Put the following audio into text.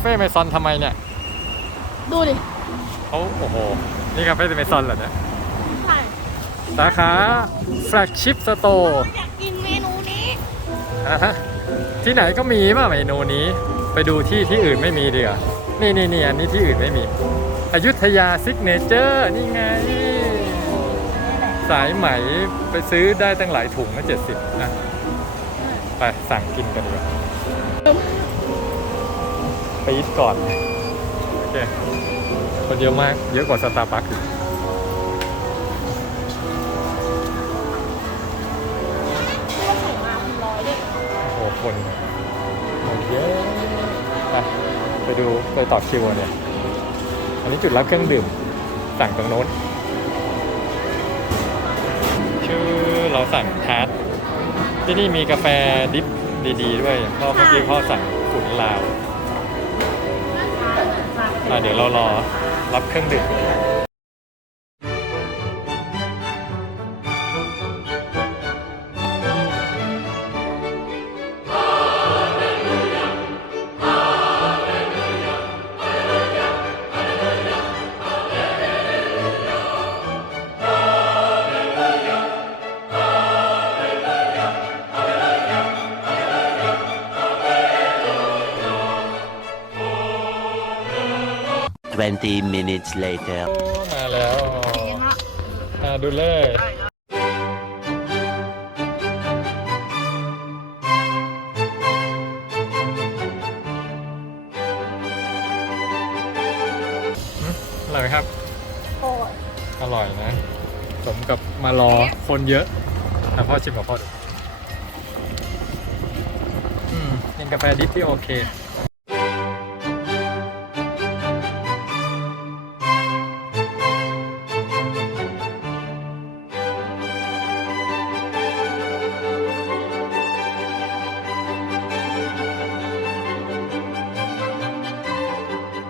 เฟ่เมซอนทำไมเนี่ยดูดิเขาโอ้โห นี่คาเฟ่เมซอนเหรอเนี่ยใช่สาขาแฟลกชิพสโตร์อยากกินเมนูนี้ที่ไหนก็มีป่ะเมนูนี้ ไปดูที่ที่อื่นไม่มีดีกว่านี่นี่นี่อันนี้ที่อื่นไม่มี อยุธยาซิกเนเจอร์นี่ไง สายไหมไปซื้อได้ตั้งหลายถุงนะเจ็ดสิบนะไปสั่งกินกันดีกว่าไปอีทก่อนโอเคคนเยอะมาก เยอะกว่าสตาร์บัคอีกที่ว่าใส่มาเป็นร้อยด้วยโอ้โหคนคนเยอะไปไปดูไปต่อคิวเนี่ยอันนี้จุดรับเครื่องดื่มสั่งตรงโน้น ชื่อเราสั่งทาร์ตที่นี่มีกาแฟดิฟดีๆด้วยพ่อเมื่อกี้พ่อสั่งขุนลาว อะเดี๋ยวเรารอรับเครื่องดื่ม 20 minutes later. โอ้มาแล้วเย็นมากอะดูเลยอืมอร่อยไหมครับ โอ้ยอร่อยนะ สมกับมารอคนเยอะอะพ่อชิมกับพ่อดูอืมเป็นกาแฟดิบที่โอเคอ